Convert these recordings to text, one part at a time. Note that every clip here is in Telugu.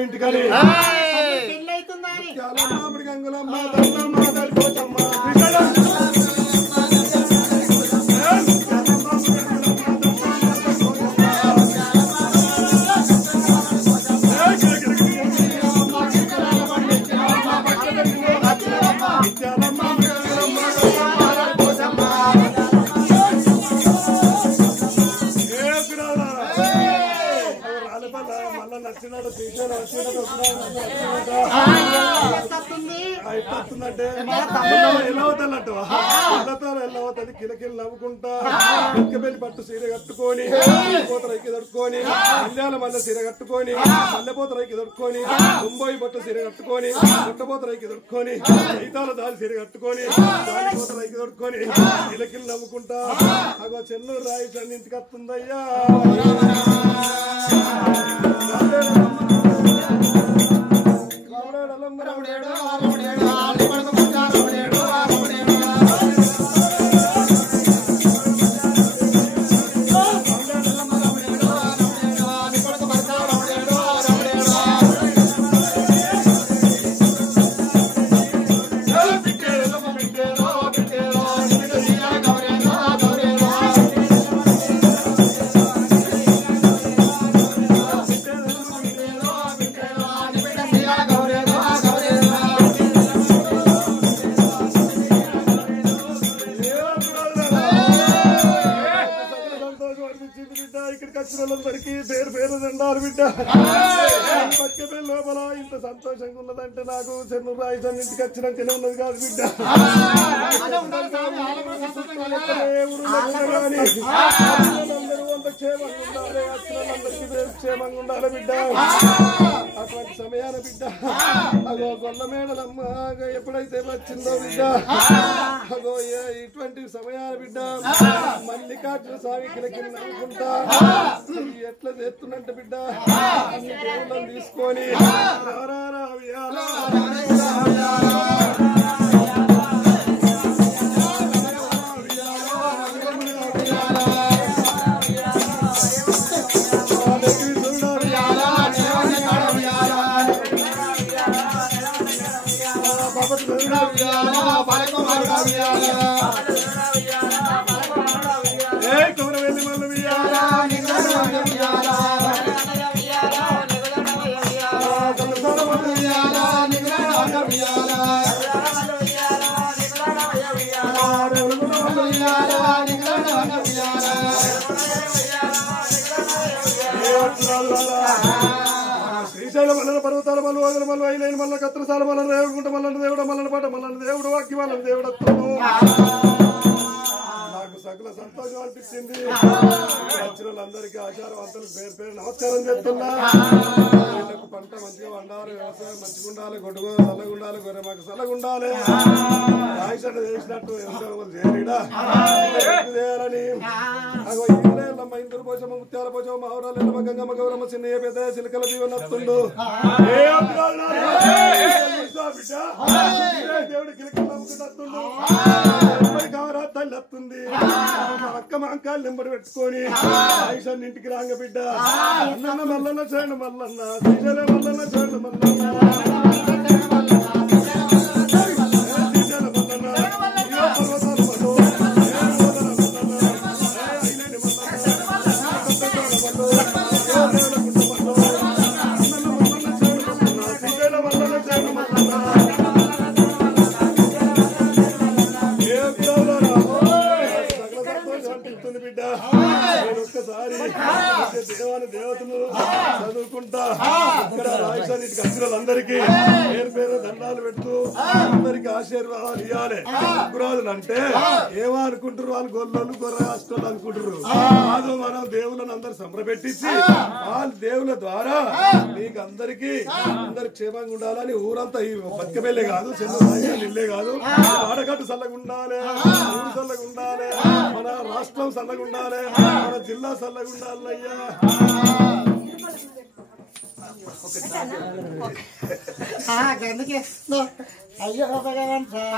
ఇంటికని పెళ్ళైతుందని మామిడి గంగులమ్మ దల్లమ్మ దల్పోచమ్మ అయిపోతుందంటే వెళ్ళవుతానంట వెళ్ళవుతుంది కిలకిలు నవ్వుకుంటా ఎక్కబెల్లి పట్టు సీర కట్టుకొని పోతరైకి దొరుకుని మల్యాల మల్లె సీర కట్టుకొని మల్లెపోతరైకి దొరుకుని ముంబై పట్టు సీర కట్టుకొని పుట్టపోతరైకి దొరుకుని ఈతాల దాని సీర కట్టుకొని దాని పోతరైకి దొరుకుని కిలకిలు నవ్వుకుంటా అగో చెన్నూరు రాయి ఇంటికి వస్తుందయ్యా పేరు పేరు దండారు బిడ్డ పక్కపే లోపల ఇంత సంతోషంగా ఉన్నదంటే నాకు చెన్నూరు రాయిసాన్ని ఇంటికి వచ్చినాకనే ఉన్నది కాదు బిడ్డ అందరూ అంత క్షేమంగా ఉండాలి వచ్చినందరికీ క్షేమంగా ఉండాలి బిడ్డ అటువంటి సమయాన బిడ్డ అగో గొల్ల మేడలమ్మ ఎప్పుడైతే వచ్చిందో బిడ్డ అగో ఇటువంటి సమయాన బిడ్డ మల్లికార్జున స్వామి కిలకి నవ్వుకుంటా ఎట్లా చేస్తున్నట్టు బిడ్డ అన్ని దేవుళ్ళని తీసుకొని శ్రీశైలం మల్లన పర్వతాల మల్లు వదల మల్లు అయిలేని మల్ల కత్రసాల మల్లన దేవుడు గుంట మల్లన దేవుడు మల్లన పాట మల్లన దేవుడు వాక్కి మల్లన దేవుడు నాకు సకల సంతోషం అనిపించింది వచ్చిన వాళ్ళందరికీ ఆచారవంతులకు పేరు పేరు నమస్కారం చేస్తున్నా వీళ్ళకు పంట మంచిగా వండాలి వ్యవసాయం మంచిగా ఉండాలి గొడ్డుగో చల్లగా ఉండాలి గొర్రె మాకు చల్లగా ఉండాలి ఆయుష్ చేసినట్టు వ్యవసాయం చేరిడా చేయాలని అగో ఈలమ్మ ఇందురు పోచమ్మ ముత్యాల పోచమ్మ మావరాలు ఎల్లమ్మ గంగమ్మ గౌరమ్మ చిన్న పెద్ద చిలకల దీవెన వస్తుండు దేవుడు కిలకలు నమ్ముకుంటుండు కావరా తల్లి వస్తుంది అక్క మాంకాలు నింబడి పెట్టుకొని ఆయుషాన్ని ఇంటికి రాంగ బిడ్డ అన్న మల్లన్న చేయండి మల్లన్న శ్రీశైలం మల్లన్న చేయండి మల్లన్న దేవాని దేవతలు చదువుకుంటా ఇక్కడ రాయసానికి వచ్చినందరికీ పేరు పేరు దండాలు పెడుతూ అందరికి ఆశీర్వాదాలు ఇవ్వాలి గురాజులు అంటే ఏమో అనుకుంటారు వాళ్ళు గొల్లోళ్ళు గొర్రె రాష్ట్రాలు అనుకుంటారు కాదు మనం దేవుళ్ళని అందరు సంబరపెట్టించి వాళ్ళ దేవుల ద్వారా మీకు అందరికీ అందరు క్షేమంగా ఉండాలని ఊరంతా ఈ బతికబెల్లే కాదు చిన్న ఇల్లే కాదు వాడగట్టు చల్లగా ఉండాలి ఊరు చల్లగా ఉండాలి మన రాష్ట్రం చల్లగా ఉండాలి మన జిల్లా చల్లగా ఉండాలి అయ్యా అయ్యో భగవాన్ సార్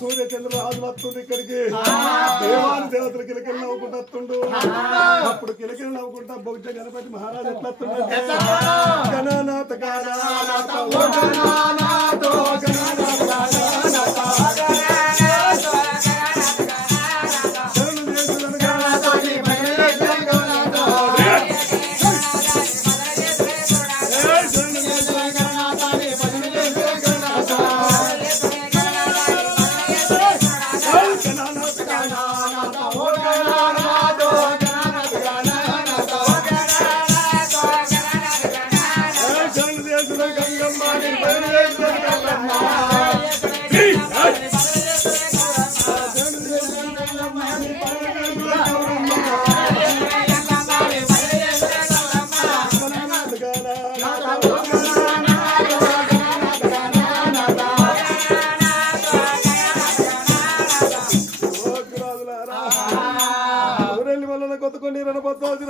సూర్యచంద్ర రాజు వస్తుంది ఇక్కడికి దేవాది దేవతలు కిలకిలు నవ్వుకుంటూ వస్తుండు అప్పుడు కిలకిలు నవ్వుకుంటా బొజ్జ గణపతి మహారాజు ఎట్లా వస్తున్నాడు గణనాథ గణనాథ ఓ గణనాథ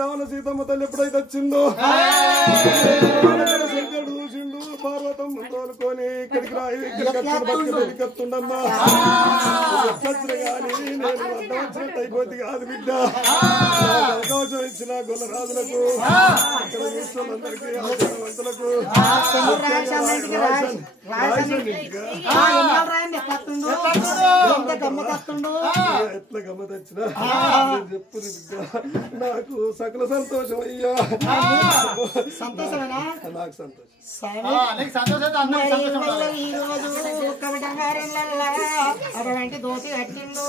రావణ సీతమ్మ తల్లి ఎప్పుడైతే వచ్చిందో శంకరుడు చూసిండు పార్వతమ్మ తోలుకొని ఇక్కడికి ఇక్కడికి వస్తుండమ్మా ఎట్లొచ్చిన గాని నేను అడ్డం వచ్చినట్టు అయిపోద్ది కాదు బిడ్డ అవకాశం ఇచ్చిన గొల్ల రాజులకు ఇక్కడ చూస్తున్నందరికీ వంతులకు ఎట్లా గమ్మత్ వచ్చినా చెప్పు బిడ్డ నాకు సకల సంతోషం అయ్యా సంతోషమేనా నాకు సంతోషం అటువంటి దోతి కట్టిండు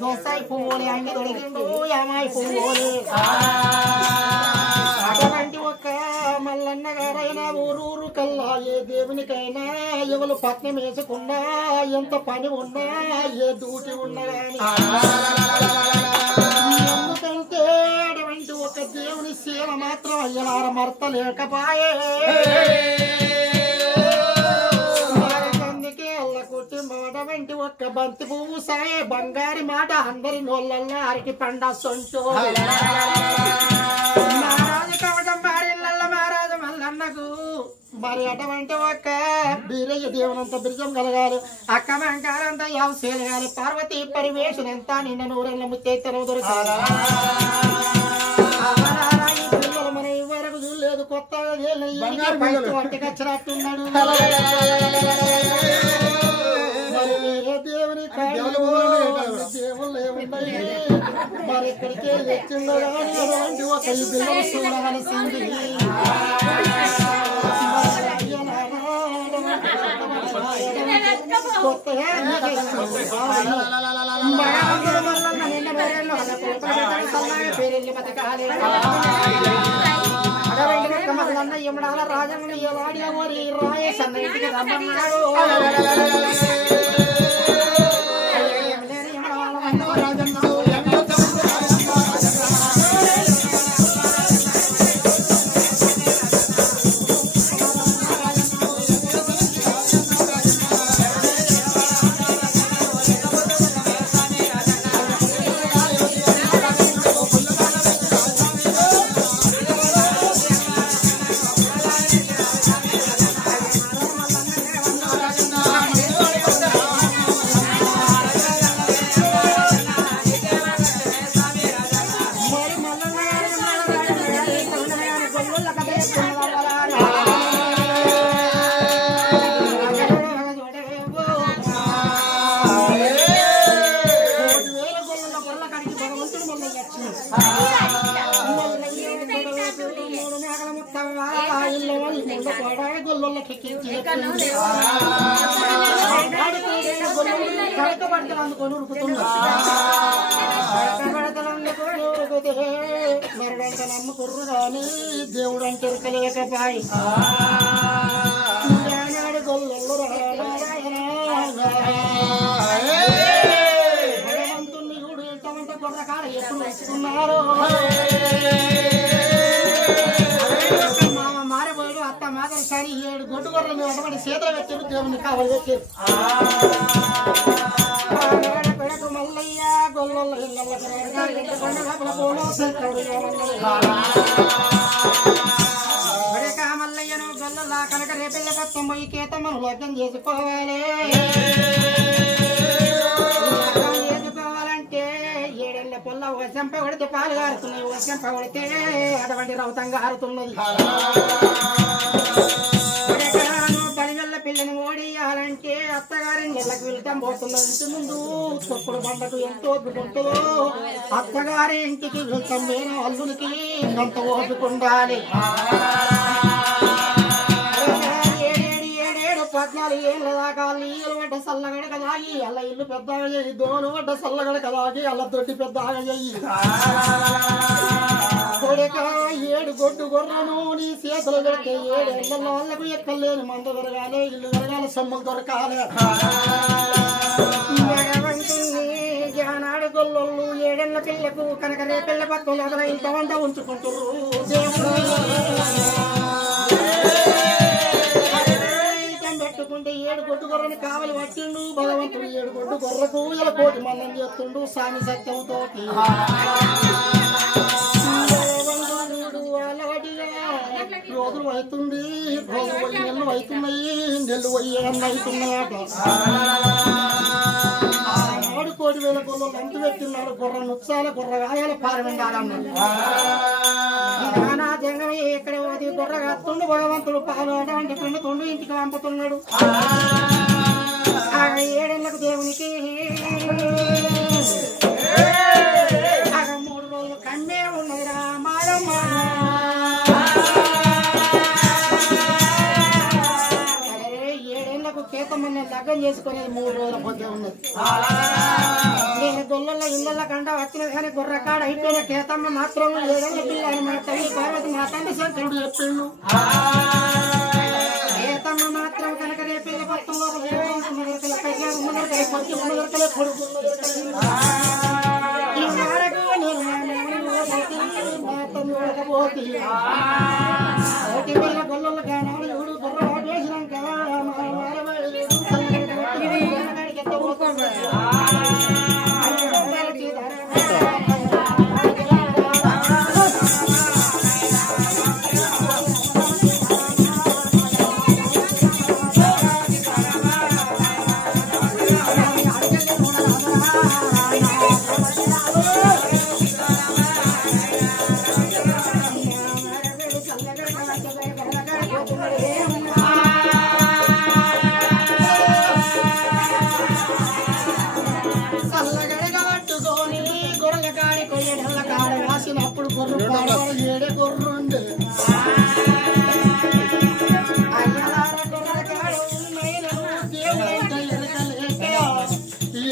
దోసాయి పువ్వులు అంగి దొరికిండు యామాయి పువ్వులు అటువంటి ఒక్క మల్లన్న గారైనా ఊరూరు కల్లా ఏ దేవునికైనా ఎవరు పట్నం వేసుకున్నా ఎంత పని ఉన్నా ఏ డ్యూటీ ఉన్నా గాని ఎందుకంటే అటువంటి ఒక దేవుని సేవ మాత్రం అయ్యలార మర్త లేకపాయే అందుకే అల్ల కుటుంబం అటువంటి ఒక్క బంతి పువ్వు సాయే బంగారి మాట అందరి నోళ్ళల్లో అరటి పండ సొంచు మహారాజు కవటం భార్యల మహారాజు మల్లన్నకు మరి అటువంటి ఒక్క బీరయ్య దేవునంత బిర్జం కలగాలి అక్క బంగారంత యావసేలగాలి పార్వతీ పరివేషణ ఎంత నిన్న నూరెళ్ళ ముత్తెత్తనం దొరకాలి పిల్లలు మన ఇవ్వరకు చూడలేదు కొత్తగా పట్టుకొచ్చినట్టున్నాడు మరి వేరే దేవుని దేవుళ్ళు ఏమున్నాయి మరి ఇక్కడికే తెచ్చిందో కానీ అటువంటి ఒక పిల్లలు చూడవలసింది కొత్తగా పేరెళ్ళి బతకాలి మల్లన్న యముడాల రాజముని వాడి మరి రాయేసన్న ఇంటికి రమ్మన్నాడు మరణంగా నమ్ముకుర్రు కానీ దేవుడు అంటే లేకపాయి గొల్లలు భగవంతుని చూడు ఎంతమంటే కొర్రకాడ ఎప్పుడు వేసుకున్నారు మామ మారిపోయాడు అత్త మాత్రం సరి 7 గొడ్డు గొర్రెలు అటువంటి చేతులు పెట్టారు దేవుని కావాలి పెట్టారు మల్లయ్య గొల్లలు మల్లయ్యను తొంభై కేతమ్మను లగ్నం చేసుకోవాలి. చేసుకోవాలంటే 7 ఏళ్ల పొల్ల ఒక చెంప కొడితే పాలు గారుతున్నాయి, ఒక చెంప కొడితే అటువంటి రౌతంగా ఆరుతున్నది. 10 ఏళ్ల పిల్లని ఓడియాలంటే అత్తగారి నెలకు వెళ్తాం పోతున్నది. ఇంటి ముందు తొక్కుడు పంటకు ఎంతో ఓపికంటుందో అత్తగారి ఇంటికి వెళ్తాం నేను అల్లునికి అంత ఓపికండాలి. 14 ఏళ్ళ దాకా నీళ్ళు పడ్డ సల్లగడక తాగి అల్ల ఇల్లు పెద్దగా చేయి, దోలు పడ్డ సల్లగడక తాగి అల్ల దొడ్డి పెద్దగా చెయ్యి. కొడుక 7 గొడ్డు గొర్రెను నీ చేతులు పెడితే 7 ఏళ్లలో వాళ్ళకు ఎక్కలేని మందు దొరకాలి, ఇల్లు దొరకాలి, సొమ్ములు దొరకాలి. భగవంతుని జానాడు గొల్లోళ్ళు 7 ఏళ్ల పిల్లకు కనుక రేపెళ్ళ పక్కల ఇంతవంత ఉంచుకుంటారు. పెట్టుకుంటే 7 గొడ్డు గొర్రెని కావలి పట్టిండు భగవంతుడు. 7 గొడ్డు గొర్రెకు ఇలా కోటి మన్నం చేస్తుండు స్వామి సత్యంతో. రోజులు అవుతుంది, రోజులు పోయి నెలలు అవుతున్నాయి, నెల్లు పోయి ఏమన్నా అవుతున్నాయట. 7,000,000 గొర్రెలు లంటి పెట్టినాడు. గొర్రె నుచ్చాల గొర్రె గాయాల పారమిండాలన్నాడు. జంగమే ఎక్కడ పోతే గొర్రె కత్తుండు భగవంతుడు. పాలు అటువంటి పిండుతుండు, ఇంటికి పంపుతున్నాడు. 7 ఏళ్లకు దేవునికి 3 రోజులు కన్నే ఉన్నది రామాయమ్మ. 7 ఏళ్లకు కేతమ్మని లగ్గం చేసుకునేది 3 రోజుల పొద్దు ఉన్నది. నేను గొల్లల్లో ఇళ్ళ కంట వచ్చిన కానీ గొర్రె కాడ అయిపోయిన కేతమ్మ మాత్రం 7 ఏళ్ల పిల్ల అని మన తల్లి పార్వతి మా తండ్రి శంకరుడు చెప్పిండు. కేతమ్మ మాత్రం కనుక రేపిల్ల పత్తంలో గొల్లల గానాలు ఎవడు గొర్రె వేసినాక రాసినప్పుడు గొర్రె పాడవాడు 7 గొర్రె ఉండే.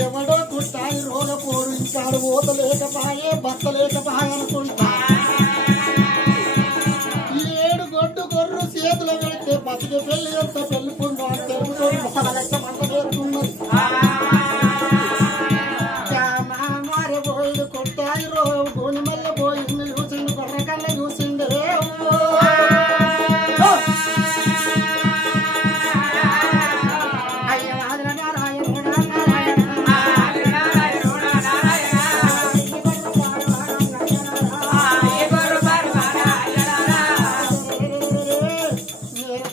ఎవడో కుట్టాయి రోగ పోరించాడు, ఓత లేకపాయే భర్త లేకపాయ అనుకుంటా. 7 గొడ్డు గొర్రె చేతిలో పెడితే బతికి పెళ్లి ఎంత పెళ్లికుండా తెలుగుతోటి మంట నేర్చున్నది. పోయి కొట్టాయి రో గోని మల్ల పోయి చూసిండు గొర్రె కన్నా చూసిండే. అయ్య నారాయణ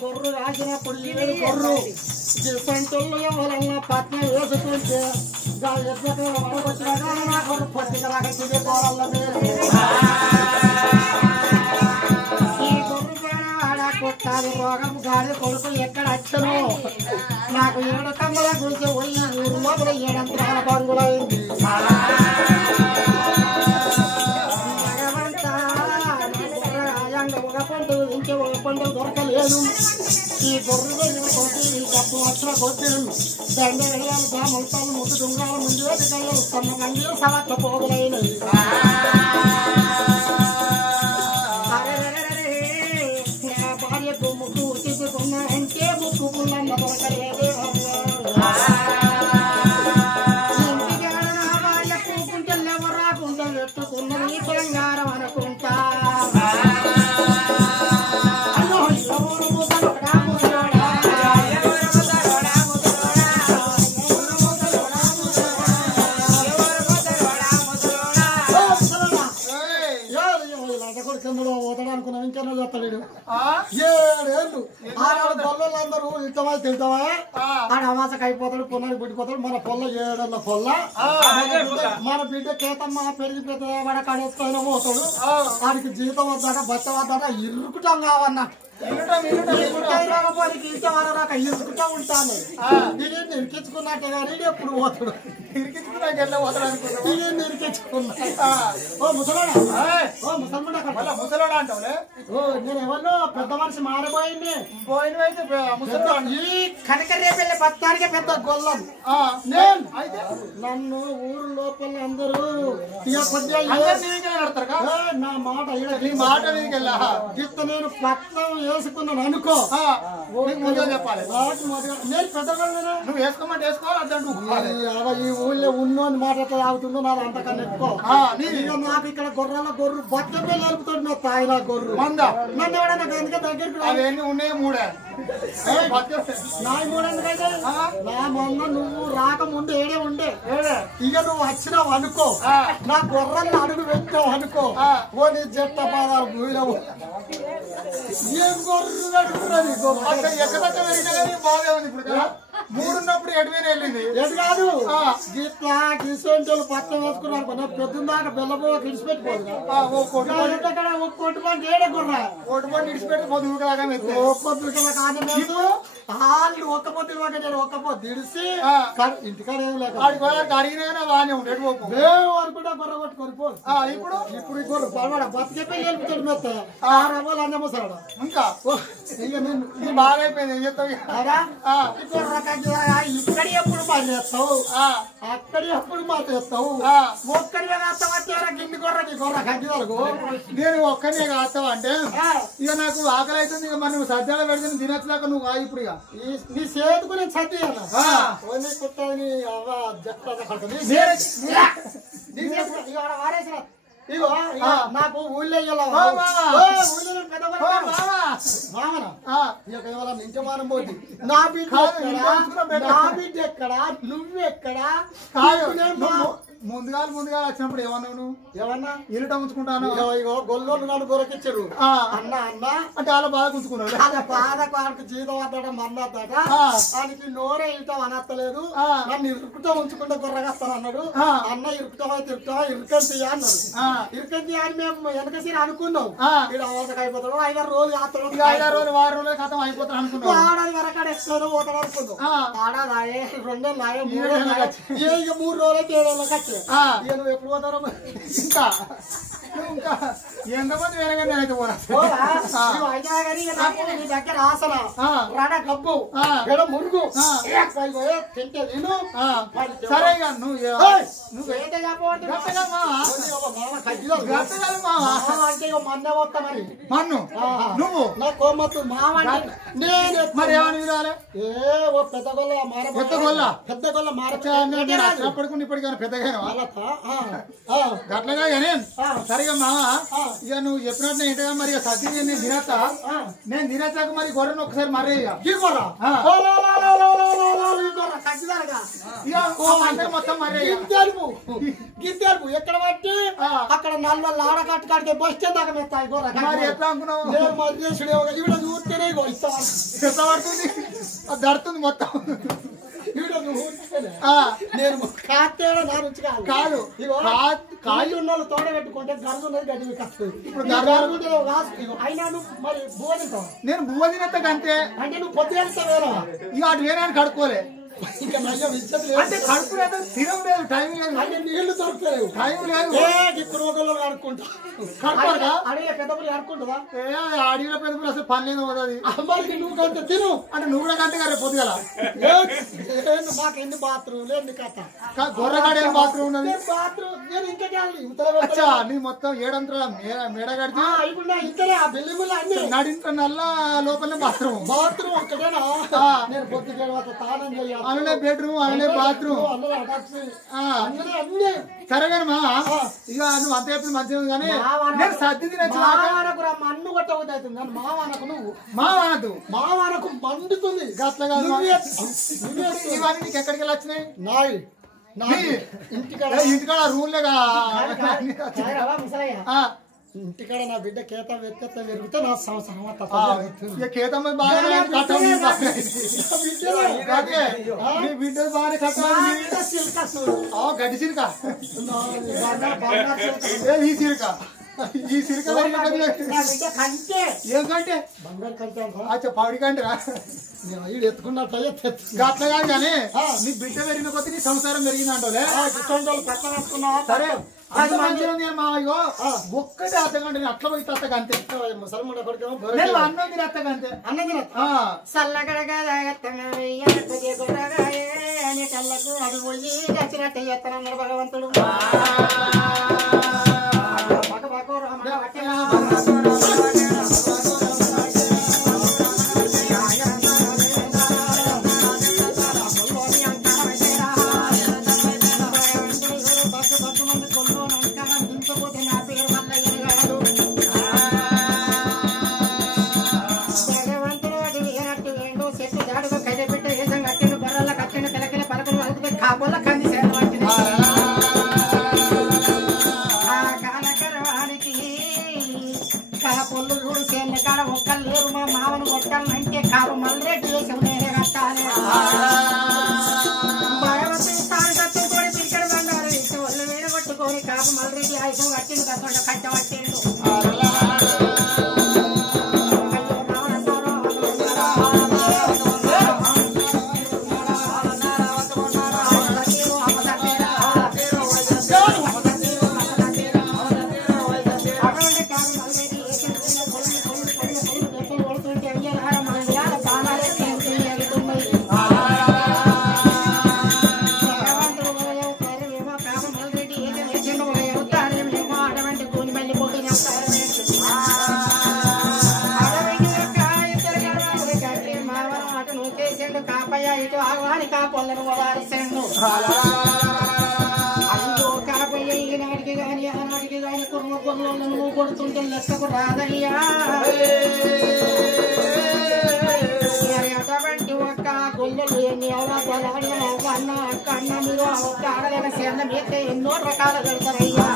గొర్రె రాసినప్పుడు 7 గొర్రె సంటోళ్ళు ఎవరన్నా పట్నం వేసుకుంటే కొట్టాలి రోగం గాడి కొడుకు ఎక్కడ వచ్చను నాకు 7 కమ్మల గురించి పోయి ఊరు లోపల 7 అంతరాల బంగులైంది. ఒక పండుగ ఇంకే ఒక పండుగ దొరకలేదు. ఈ గొర్రె డబ్బు వచ్చిన కొద్ది దండ వేయాలి ముల్పాలు ముద్దు దుంగాలు ముందు కళ్ళు సన్న కండీలు సవత్ల పోగులైనవి. నా భార్యకు ముక్కు తీసుకున్నానంటే ముక్కుకున్న దొరకలేదు. ఇంటికాడ నా భార్య కూకుంటే ఎవరు రాకుండా పెట్టుకున్నది తెలంగాణ అనుకుంటా. మనం ఇంకెన్నో చేస్తాడు 7 ఏళ్ళు ఆనాడు గొల్లలందరూ ఇష్టమా తింటావా ఆడ అమాసకు అయిపోతాడు పున్నానికి పుట్టిపోతాడు మన పొల్ల 7 ఏళ్ళ పొల్ల మన బిడ్డ కేతమ్మ పెరిగి పెద్ద వాడ కడేస్తానో పోతాడు వాడికి జీతం వద్దాట బట్ట వద్దాట ఇరుకుటాం కావన్నట్టు ఇరుకుతా ఉంటాను దీన్ని ఇరికించుకున్నట్టే కానీ ఎప్పుడు పోతాడు ఇరికించుకున్నాక ఇరికించుకున్నా ఓ ముసలాడా ఓ ముసలాడా అంటావులే ఓ నేను ఎవరిలో పెద్ద మనిషి మారిపోయింది పోయినవైతే ముసలాడా ఈ కనకరేపల్లి పత్తానికే పెద్ద గొల్లం నేను అయితే నన్ను ఊరు లోపల అందరూ నా మాట మాట గిత్త నేను పట్నం వేసుకున్నాను అనుకో చెప్పాలి నేను పెద్దగా నువ్వు వేసుకోమంటే వేసుకోవాలి ఈ ఊళ్ళో ఉన్నోని మాట ఎట్లా తాగుతుందో నాది అంతకన్నా ఎక్కువ నాకు ఇక్కడ గొర్రె బొచ్చమే నలుపుతాడు నా తాయినా గొర్రె నన్ను ఎవడన్నా ఎందుకే దగ్గరికి అవన్నీ ఉన్నాయి 3 నా 3 ఎందుకైతే నా మొన్న నువ్వు రాకముందు ఏడే ఉండే ఇక నువ్వు వచ్చినావు అనుకో నా గొర్రెల్ని అడుగు పెట్టావు అనుకో ఓ నీ జట్ట పాదాలు భూమిలో ఏం గొర్రెలు అడుగుతున్నది ఎక్కడక్క పెరిగినా బాగా ఉంది ఇప్పుడు 3 ఉన్నప్పుడు 7 వెళ్ళింది ఎటు కాదు గిట్లా గిసోంటోళ్ళు పట్టం వేసుకున్నారు పెద్ద దాకా బెల్లబో ఇడిచిపెట్టిపోదు కొట్టుకొని ఏడే గొర్ర కొట్టుకొని ఇడిచిపెట్టిపోదు వాళ్ళు ఒక్క పొద్దు ఒక్క పొద్దు ఇడిసి ఇంటికాడ ఏం లేక అడిగినా బాగానే ఉండేది అనుకుంటా గొర్ర కొట్టుకొని పో ఇప్పుడు గొర్ర పడవాడ బతికే వెళ్ళిపోతాడు మెత్త 6 రవ్వలు అన్నమోసాడు ఇంకా ఇక బాగా అయిపోయింది ఏం చెప్తావు ఇక్కడ ఎప్పుడు మాట్లాడతావు అక్కడ ఎప్పుడు మాట్లాడతావు ఒక్కడిగా కాస్తావా గిన్ని గొర్రెకి గొర్రె కగ్గిదలకు నేను ఒక్కడే కాస్తావా అంటే ఇక నాకు ఆకలి అవుతుంది ఇక మనం సద్యాలు పెడితే తినచ్చులాక నువ్వు ఇప్పుడు ఇక నీ చేతుకు నేను సద్యాను కుట్టని వారేసిన ఇగో నాకు ఊళ్ళో ఇంటమానం పోటీ నా బిడ్డ ఎక్కడ నువ్వెక్కడా ముందుగా వచ్చినప్పుడు ఏమన్నావు నువ్వు ఏమన్నా ఇరుట ఉంచుకుంటాను ఇగో గొల్లోళ్ళు నన్ను గొరకిచ్చారు అన్న అన్న అంటే వాళ్ళ బాధ ఉంచుకున్నాడు అదే బాధ వాళ్ళకి జీతం అద్దడం మన్నద్దట దానికి నోరే ఇరుటం అనత్తలేదు నన్ను ఇరుకుతా ఉంచుకుంటే గొర్రగస్తాను అన్నాడు అన్న ఇరుకుతావా తిరుగుతావా ఇరుకంతి అన్నాడు ఇరుకంతి అని మేము వెనకసి అనుకున్నాం ఇక్కడ అవసరం అయిపోతాడు 5 రోజులు ఆడతాడు 5 రోజులు 6 రోజులు కథం అయిపోతాడు అనుకున్నాం ఆడాది వరకాడ ఎక్కడ పోతాడు అనుకున్నాం ఆడాదాయే 2 నెలలు ఇక 3 రోజులకి 7 రోజులకి నువ్వు ఎప్పుడు పోతారో ఇంకా ఎంతమంది వేరేగానే అయితే నీ దగ్గర ఆసన రడ గబ్బు గడ మురుగు తింటే నేను సరే నువ్వేంటే అంటే మన్నే పోతా మరి మన్ను నువ్వు నా కోమత్తు మామ నేను మరి ఏమని వినాలి ఓ పెద్ద గొల్ల మారపడుకుని ఇప్పటికైనా పెద్దగా గట్లగా సరిగా మామ ఇక నువ్వు చెప్పినట్టు ఏంటగా మరి సత్యం నేను తినచ్చా నేను తినచ్చాక మరి గొర్రెను ఒకసారి మర్రే మొత్తం మర్రే గిద్దెలుపు ఎక్కడ పట్టి అక్కడ నల్ల ఆడ కట్టుకాడికి బస్ స్టాండ్ దాకా మెత్తాయి గొర్రె మరి ఎట్లా అనుకున్నావు ఇవిడ చూస్తేనే ఎట్లా పడుతుంది దడుతుంది మొత్తం నేను కాదు కాళ్ళు ఉన్న వాళ్ళు తోడ పెట్టుకుంటే గర్జు ఉన్నది గడ్డి కష్టం ఇప్పుడు అయినా నువ్వు మరి బువ్వ తింటావు నేను బువ్వ తినత్తంటే అంటే నువ్వు పొద్దు వెళ్తావు వేరే ఇక అటు వేరే కడుక్కోలే అంటే కడుపులేదు తినం లేదు టైం లేదు అంటే నీళ్లు దొరకలేవు టైం లేదు ఇప్పుడు ఒకళ్ళు కడుక్కుంటా కడుక్కోదా అడిగే పెద్దపులు కడుక్కుంటుందా అడిగిన పెద్దపులు అసలు పని లేదు పోతుంది అమ్మాయికి నువ్వు కంటే తిను అంటే నువ్వు కూడా కంటే కదా పొద్దుగల మాకు ఎన్ని బాత్రూమ్ ఎన్ని కథ గొర్రెగాడ ఏం బాత్రూమ్ ఉన్నది బాత్రూమ్ నేను ఇంకా నీ మొత్తం 7 అంతరాల మేడ కడితే ఇప్పుడు ఇంతనే ఆ బిల్డింగ్ అన్ని నడింత నల్ల లోపల బాత్రూమ్ ఒక్కటేనా నేను పొద్దుగా తానం చేయాలి అలానే బెడ్రూమ్ అలానే బాత్రూమ్ సరేగాని మా ఇక నువ్వు అంత చెప్పిన మంచిగా కానీ నేను సర్ది తినచ్చు మన్ను కొట్టవుతుంది మావానకు మండుతుంది ఇవన్నీ నీకు ఎక్కడికి వెళ్ళి వచ్చినాయి ఇంటికాడ రూల్ ఇంటికాడ నా బిడ్డ కేత వెక్కత పెరిగితే నా సంవత్సరం కేతమ్మ బాగా బిడ్డ బాగా గడ్డి చిరుక ఈ చిరుక ఈ చిరుక కంటే ఏం కంటే బంగారు కంటే అచ్చా పౌడి కంటే వీడు ఎత్తుకున్నట్టు అట్లా కాదు కానీ నీ బిడ్డ పెరిగిన కొద్ది నీ సంసారం పెరిగిందంటే పట్ల వేసుకున్నావా సరే అది మంచిగా ఉంది మా ఇగో ఒక్కటే అత్తగంటే అట్లా పోయి అత్తగా అంతే ముసల్మాన్ కొడుకు అన్నం తిని అత్తగా అంతే అన్నది అని కళ్ళకు అది పోయి చచ్చినట్టు చేస్తానన్నాడు భగవంతుడు అంటే కాపు మళ్ళీ దేశం నేనే కట్టాలి భగవంతుడి స్థానం కట్టుకొని పిలికడ బండారు ఇచ్చి ఒళ్ళు మీద కొట్టుకొని కాపు మళ్ళీ ఆయుధం కట్టింది కట్టండి కట్టబట్టిండు ఇటు ఆవాని కాపొల్లను వారిసండు అయ్యో కాపయ్య ఈనాటికి గాని ఆనాటికి గాని కుర్మ కుర్రలను నువ్వు కొడుతుంటే లెక్కకు రాదయ్యా అటువంటి ఒక్క గొల్లలు ఎన్ని అవలాడాలి అన్న కన్న మీరు ఒక్క ఆడలేక సేన మీద ఎన్నో రకాల పెడతారయ్యా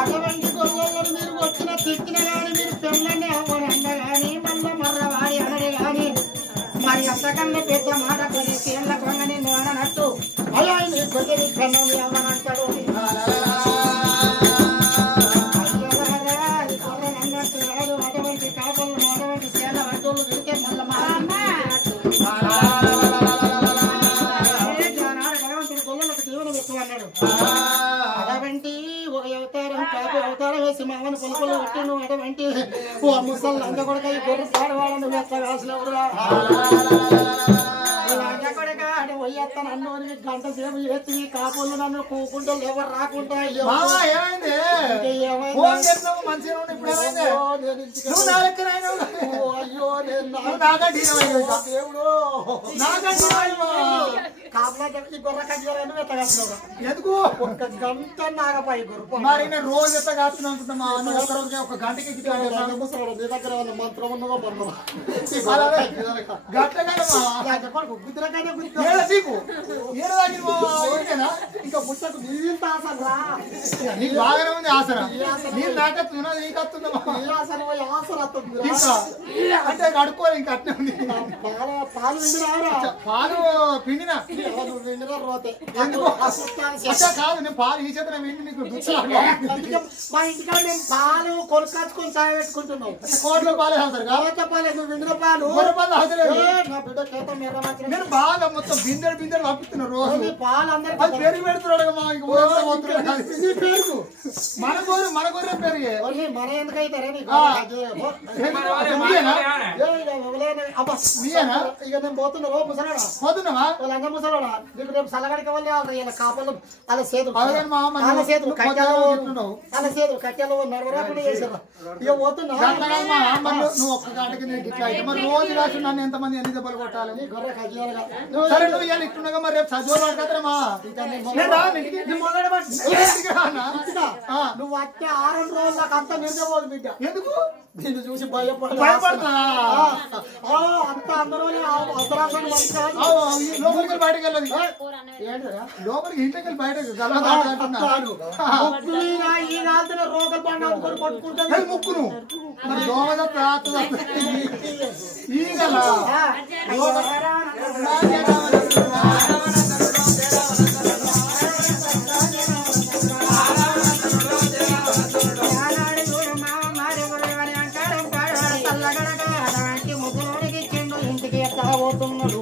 అటువంటి గొల్లలను మీరు వచ్చిన తిట్టిన గాని మీరు పెళ్ళని అవ్వని అన్న గాని మళ్ళీ మర్రవాడి అనని గాని మరి అంతకన్నా పెద్ద మాట కొన్ని సేళ్ళ కొంగని నోనట్టు అలా కొద్ది కన్నది అవ్వనంటాడు అన్నట్టు రాదు అటువంటి కాపలు అటువంటి సేల అడ్డోళ్ళు తిరిగితే మళ్ళీ భగవంతుడి గొల్లలకు జీవన ఎక్కువ అన్నాడు అటువంటి అవతారం వేసి మామని పొలుపులు కొట్టి నువ్వు అటువంటి ఓ ముసళ్ళు అంత కొడుక ఈ గొర్రె పాడవాడని ఎట్లా వేసినప్పుడు అంత కొడుక అని పోయేస్తాను అన్నోని గంట సేపు ఎత్తి కాపులు నన్ను కూకుంటూ ఎవరు రాకుండా అయ్యో కాపులా చెప్పి గొర్రె కట్టాలని ఎట్లా వేసినాడు ఎందుకు ఒక్క గంట నాగపాయి గురు మరి నేను రోజు ఎట్లా కాస్తున్నా అనుకుంటున్నా ఒక రోజుకి ఒక గంటకి నీ దగ్గర ఉన్న మంత్రం ఉన్నదో బంధమా ఇంకా పుట్టకు నీంత ఆసరా నీకు బాగానే ఉంది ఆసరా నీళ్ళు నాకత్తున్నా నీకు వస్తుందమ్మా అంటే కడుక్కోవాలి ఇంకా అట్నే ఉంది పాలు పాలు పిండినా విండినా రోతే ఎందుకు కాదు నేను పాలు ఈ చేత విండి నీకు మా ఇంటికాడ నేను పాలు కొనుక్కొచ్చుకొని సాయ పెట్టుకుంటున్నావు కోట్లో పాలు అవుతారు కాబట్టి పాలు నువ్వు విండిన పాలు పాలు అవుతలేదు నా బిడ్డ కేత మీద నేను బాగా మొత్తం బిందెడు బిందెడు పంపిస్తున్నా రోజు పాలు అందరికి అది పెరుగు పెడుతున్నాడు మా పెరుగు మన గొర్రె పెరిగే మన ఎందుకైతే ఇక నేను పోతున్నా రో ముసలాడా పోతున్నావా లంగ ముసలాడా నీకు రేపు సల్లగడికి వెళ్ళి ఇలా కాపలు అలా చేతులు అలా చేతులు కట్టెలు నడవరాకుండా చేసారు ఇక పోతున్నా నువ్వు ఒక్క గంటకి ఇట్లా మరి రోజు రాసి నన్ను ఎంతమంది ఎన్ని దెబ్బలు కొట్టాలి గొర్రె కట్టాలి సరే నువ్వు ఇవాళ ఇట్టున్నాగా మరి రేపు చదువు పడకదరమా నువ్వు వచ్చే 6 రోజులకు అంతా నిద్రపోదు బిడ్డ. ఎందుకు నిన్ను చూసి భయపడతా అంత అందరూ అవసరాలు లోపలికి బయటకు వెళ్ళదు లోపలికి ఇంటికి వెళ్ళి బయటకు ఈ రాత్రి రోగలు పండు అనుకొని కొట్టుకుంటుంది ముక్కును మరి దోమ ఈగల ఇంటికి ఎక్కడ పోతున్నాడు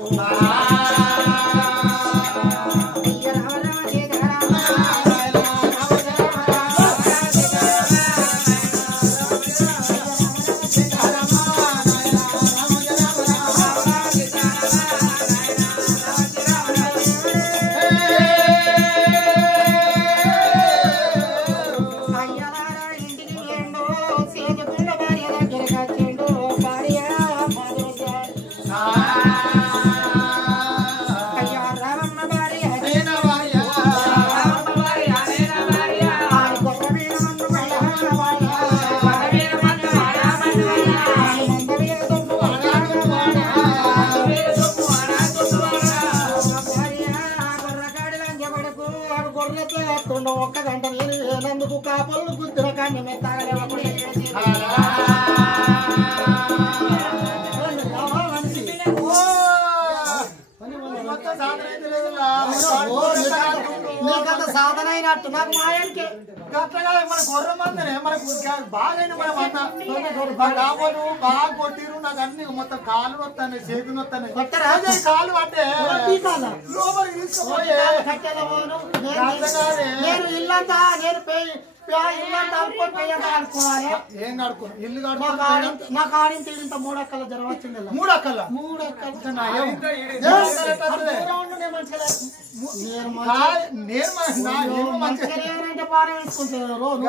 ఒక్క గంట నేనందుకు కాపలు గుర్తుల కానీ తాగలేకపోతే నీకంత సాధన అయినట్టు నాకు మాయానికి గట్లగా మన గొర్రె మందనే మనకు బాగా మన కాపలు బాగా కొట్టిరు నాకు అన్ని మొత్తం కాళ్ళు వస్తాయి చేతులు వస్తాయి కాళ్ళు పట్టే లోపలికి తీసుకుపోయి నేను ఇల్లంతా ఇల్లంతా అనుకోవాలి ఏం కడుకోను ఇల్లు నాకు ఆడింత ఇంత 3 అక్కల జ్వరం వచ్చింది 3 అక్కల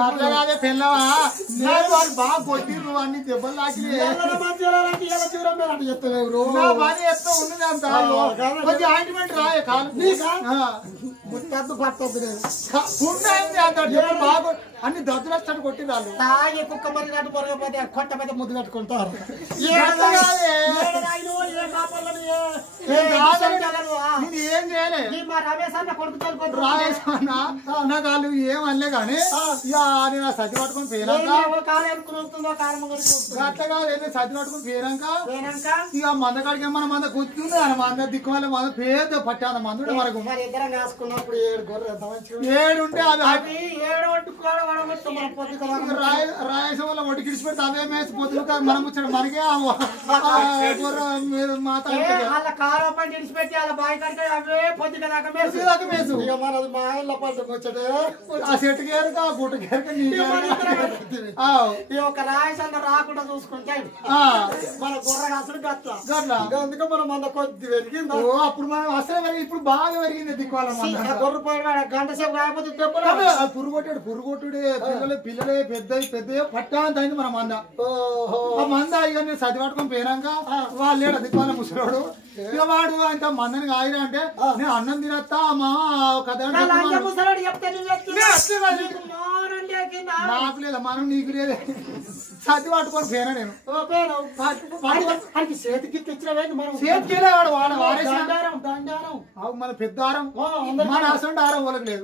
అట్లాగే పిల్లవా నేను వాళ్ళు బాగా కొట్టిరు అన్ని దెబ్బలు తాకి పని ఎత్తో ఉన్నది అంత కొంచెం ఆయింట్మెంట్ రాయ కాలు పట్టదు అంత బాగా అన్ని దద్దులు వచ్చాడు కొట్టి రాళ్ళు తాగి కుక్క మరి నటు పొరగపోతే కొట్ట మీద ముద్దు కట్టుకుంటారు ఏం చేయలే మా రమేష్ అన్న కొడుకు రాజేశన్న నాకు వాళ్ళు ఏమనలే కానీ నేను సతి పట్టుకుని పోయినాక అట్లా కాదు సతి పట్టుకుని పోయినాక ఇక మందకాడికి మన మంద కూర్చుంది అని మంద దిక్కు వాళ్ళ మంద పేద పట్టాను మందుడు వరకు ఇద్దరం కాసుకున్నప్పుడు 7 గొర్రె 7 ఉంటే అవి 7 రాయసం వల్ల ఒట్టి గిడిచి పెడితే అవే మేసి పొద్దులు మనం వచ్చాడు మనకే వాళ్ళ కారు పని ఇడిచిపెట్టి వాళ్ళ బాయ్ కడితే అవే పొద్దుగా దాకా మేసు మనది మా ఇళ్ళ పంట వచ్చాడు ఆ చెట్టు కేరక ఆ గుట్ట కేరక ఈ ఒక రాయసంద రాకుండా చూసుకుంటే మన గొర్రె కాసుడు గట్ల అందుకే మనం మన కొద్ది పెరిగింది అప్పుడు మనం అసలు పెరిగింది ఇప్పుడు బాగా పెరిగింది దిక్కువాల గొర్రె పోయిన గంట సేపు రాకపోతే పురుగొట్టుడే పిల్లలే పెద్ద పట్టాంతైంది మన మంద ఆ మంద ఇక నేను సది పట్టుకొని పోయినాక వాళ్ళు దిక్కువాల ముసలోడు ఇక వాడు అంత మందని కాయరా అంటే నేను అన్నం తినస్తా మా కథ నాకు లేదా మనం నీకు లేదే సది పట్టుకొని పోయినా నేను చేతికి చేతికి వాడు వాడేసి మన పెద్ద ఆరం మన అసలు ఆరం వాళ్ళకి లేదు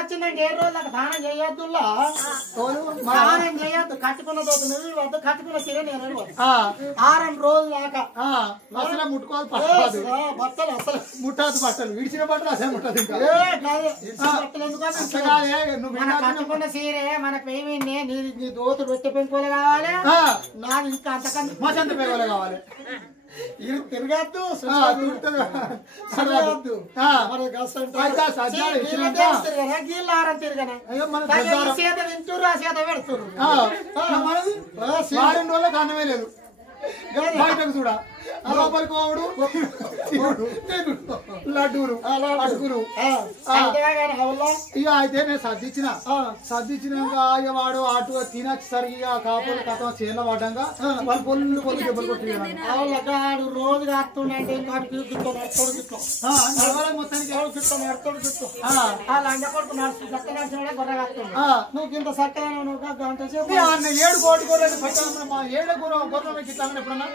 వచ్చిందంటే 7 రోజులకు దానం చేయొద్దులా దానం చేయొద్దు కట్టుకున్న వద్దు కట్టుకున్న సీర నేను 6 రోజుల దాకా అసలు ముట్టుకోవాలి బట్టలు అసలు ముట్టాదు బట్టలు విడిచిన బట్టలు అసలు ముట్టదు ఇంకా బట్టలు ఎందుకు కట్టుకున్న సీరే మనకు ఏమైంది నీ దోతులు పెట్టే పెంకోలే కావాలి నాకు ఇంకా అంతకన్నా మసంత పెంకోలే కావాలి తిరగద్దు గీళ్ళారం తిరగనే సీత వింటుర్రు ఆ సీత పెడుతుర్రు 2 రోజులకు అన్నమే లేదు బయటకు చూడ లోపలి కోవుడు లడ్డూలు అడుగులు ఇక అయితే నేను సర్దిచ్చినాక ఇక వాడు అటు తినచ్చేసరికి ఇక కాపులు కథ చేన పడ్డాక వాళ్ళు పొల్లు దెబ్బలు కొట్టినాడు రోజు కాస్తుండే మొత్తానికి నువ్వు ఇంత చక్కగా గంట సేపు 7 కోటి గొర్రెలు పట్టాలి మా 7 గొర్రెలు ఇట్లా ఎప్పుడన్నా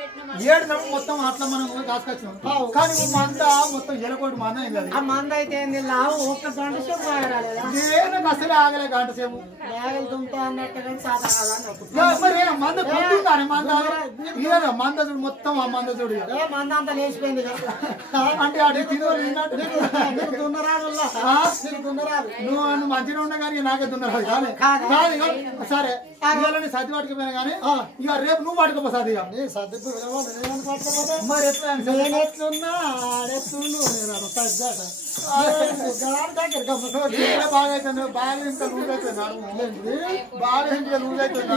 7 మొత్తం అట్లా మనం కాసుకొచ్చినాం కానీ మంద మొత్తం 7 కోటి మంద అయింది ఆ మంద అయితే లావు ఒక్క గంట సేపు రాలేదా నేను అసలే ఆగలే గంట సేపు దుంతా అన్నట్టుగా సాధన మరి మంద కొట్టిందాని మంద చూడు మొత్తం ఆ మంద చూడు మంద అంతా లేచిపోయింది కదా అంటే అటు తినరాదు నువ్వు మంచిగా ఉన్నా కానీ నాకే దున్నరాదు కానీ సరే ఇవాళ సర్ది పట్టుకుపోయినా కానీ ఇక రేపు నువ్వు పట్టుకోపో సర్ది మరి ఎట్లా నేనెట్లున్నా ఆడెట్లుండు బాగా అవుతుంది బాగా ఇంకా లూజ్ అవుతుంది బాగా ఇంకా లూజ్ అవుతుంది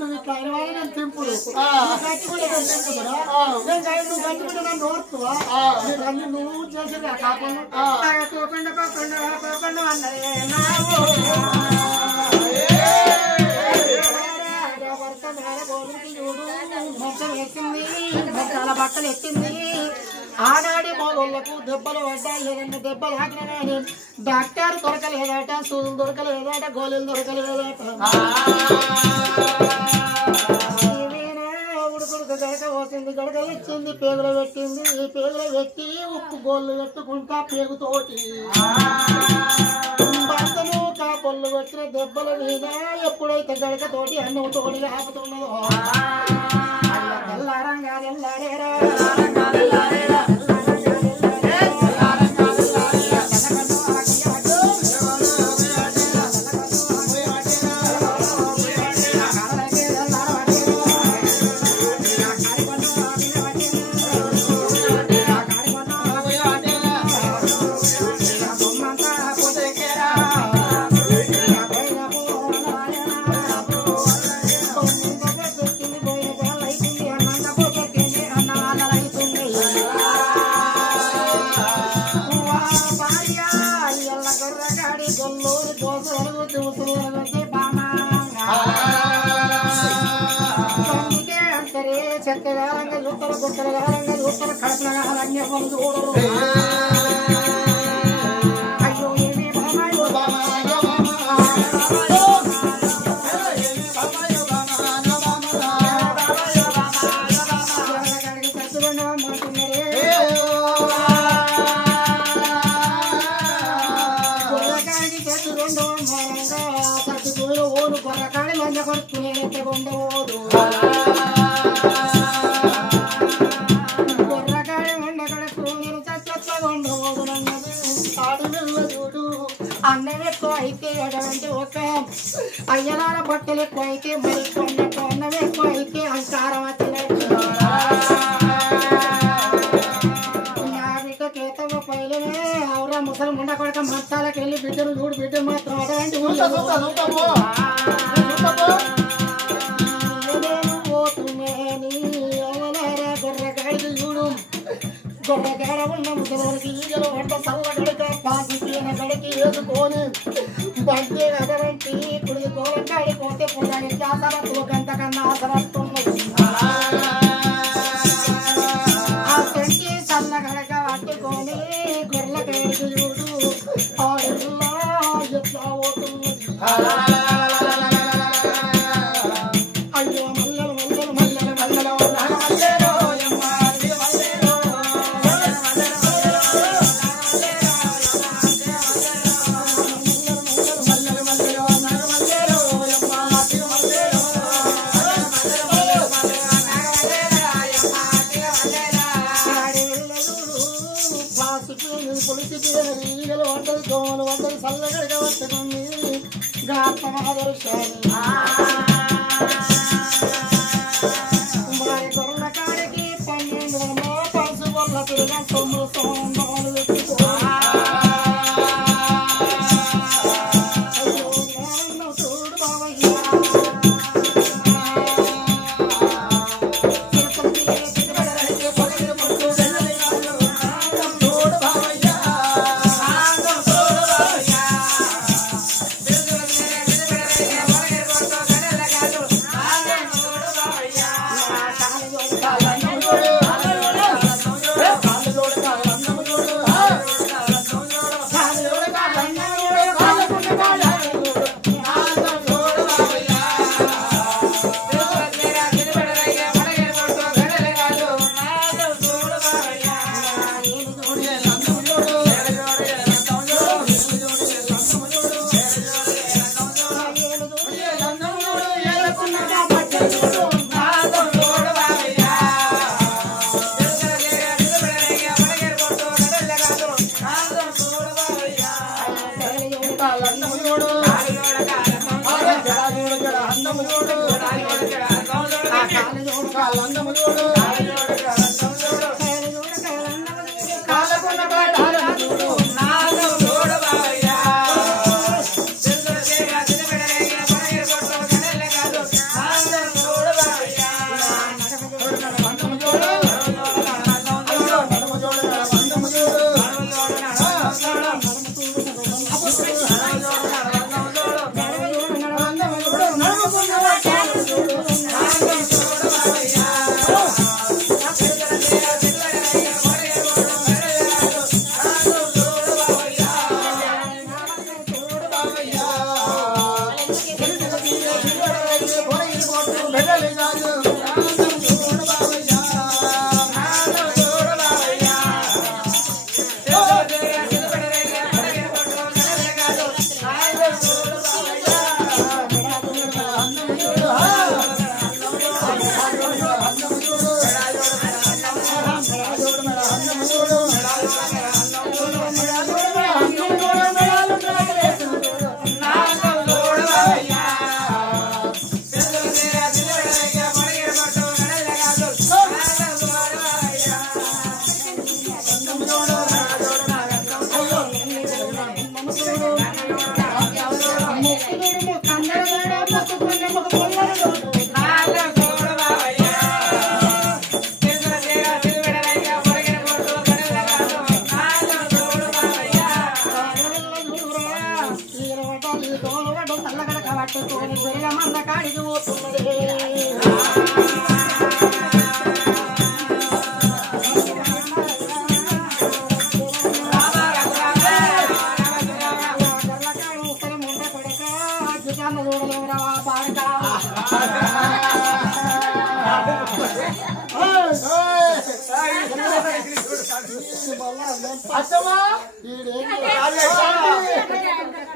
నువ్వు ఇట్లా అయిన వాళ్ళు నేను తింపుడు నన్ను ఓర్తువా అన్ని నువ్వు చేసేది కాకుండా పోకుండా అన్నది మొత్తం ఎక్కింది చాలా బట్టలు ఎక్కింది ఆనాడి మోగోళ్ళకు దెబ్బలు పడ్డాయి ఏదన్నా దెబ్బలు ఆగినా కానీ డాక్టర్ దొరకలేదట సూదులు దొరకలేదట గోళీలు దొరకలేదట ఉడుకుడుకు గడక పోసింది గడకలు ఇచ్చింది పేగులు పెట్టింది ఈ పేగులు పెట్టి ఉప్పు గోళ్ళు పెట్టుకుంటా పేగుతోటి భర్తను కాపొల్లు వచ్చిన దెబ్బల మీద ఎప్పుడైతే గడకతోటి అన్నం తోడి ఆపుతున్నదో ఎల్లారంగా ఎల్లాడేరా చెక్కగారంగా చూస్తారు గుట్టలగారంగా చూస్తారు కడపలగారంగా చూడరు అయ్యో ఏమి బామాయో ఓను కొరకాడి లంజ కొడుకునే ఉండవోదు అన్నం ఎక్కువ అయితే ఎటువంటి ఒక అయ్యనార బట్టలు ఎక్కువ అయితే మరి కొన్నట్టు అన్నం ఎక్కువ అయితే అంకారం వచ్చినట్టు నా బిడ్డ కేతవ పైలనే అవురా ముసలి ముండ కొడక మచ్చాలకు వెళ్ళి బిడ్డను చూడు బిడ్డ మాత్రం అటువంటి పోతుమేని ఎవరారా గొర్రెగాడికి చూడు గొర్రెగాడ ఉన్న ముసలికి ఈగలు వంట చల్లగడక పాసి తీన గడికి వేసుకొని బండి అదవంటి ఇప్పుడు గోరకాడిపోతే పురానికి ఆసరత్తులు గంట కన్నా ఆసరత్తున్నది ఆ పెంచి చల్లగడక పట్టుకొని గొర్రెగాడికి చూడు ఆ ఎట్లా పోతున్నది అయ్యో మల్లెలు మల్లెలు మల్లెలు మల్లెలు ఈగలు వంటలు దోమలు వంటలు చల్లగా పట్టుకుంది గాత్మదర్శని మరి గొర్రెల కాడికి 12 పలుసు వల్ల తిరిగా 9 సోమవారాలు పెట్టుకో చూడు బావయ్య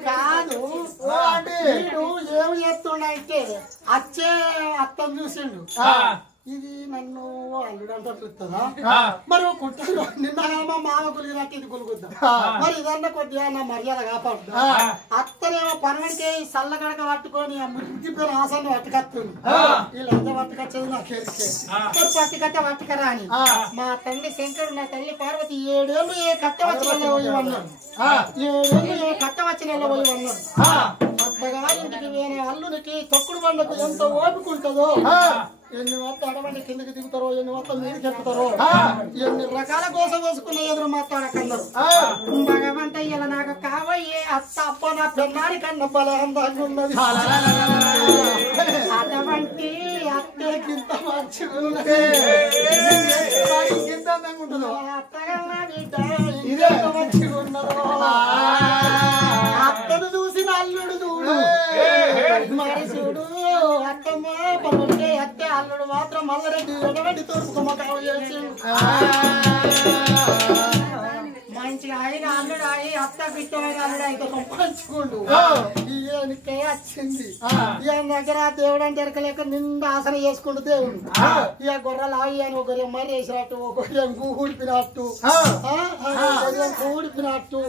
కాదు ఏమి చేస్తుండే అచ్చే అత్తను చూసిండు ఇది నన్ను అల్లుడంటే పిలుస్తుందా మరి కుట్టు నిన్న మా మామ కులిగినట్టు ఇది కులుగుద్దా మరి ఇదన్నా కొద్దిగా నా మర్యాద కాపాడుతా అత్తనేమో పనుడికి సల్లగడక పట్టుకొని ముద్దిపోయిన ఆసన్ని పట్టుకొస్తుంది వీళ్ళంతా పట్టుకొచ్చేది నాకు ఎరికే మరి పట్టుకట్ట పట్టుకరా అని మా తండ్రి శంకరుడు నా తల్లి పార్వతి 7 ఏళ్ళు ఏ కట్ట వచ్చిన పోయి అన్నాడు 7 ఏళ్ళు ఏ కట్ట వచ్చిన పోయి అన్నాడు అత్తగారింటికి వేరే అల్లునికి తొక్కుడు బండకు ఎంత ఓపిక ఉంటుందో ఎన్ని మొత్తం అడవండి కిందకి దిగుతారో ఎన్ని మొత్తం మీదకి ఎక్కుతారో ఎన్ని రకాల కోసం కోసుకున్న ఎదురు మాట్లాడకన్నారు భగవంత ఇలా నాకు కాబోయే అత్త అప్ప నా పెన్నాడి కన్నా బల అందంగా ఉన్నది అటువంటి అత్తకింత మంచిగా ఉన్నది అత్తగా ఇదే మంచిగా ఉన్నదో అత్తను చూసిన అల్లుడు చూడు మరి చూడు అత్తమ్మ పనుంటే అత్తే అల్లుడు మాత్రం మల్లరెడ్డి ఎడవెడ్డి తూర్పు మొక్కలు చేసి మంచిగా ఆయన అల్లుడు అయి అత్త బిట్టమైన అల్లుడు అయితే పంచుకోండు ఈయనకే వచ్చింది ఈయన దగ్గర దేవుడు అంటే ఎరకలేక నిండా ఆసన చేసుకుంటూ దేవుడు ఇక గొర్రెలు ఆగి అని ఒకరు మరి వేసినట్టు ఒకరు ఊడిపినట్టు ఊడిపినట్టు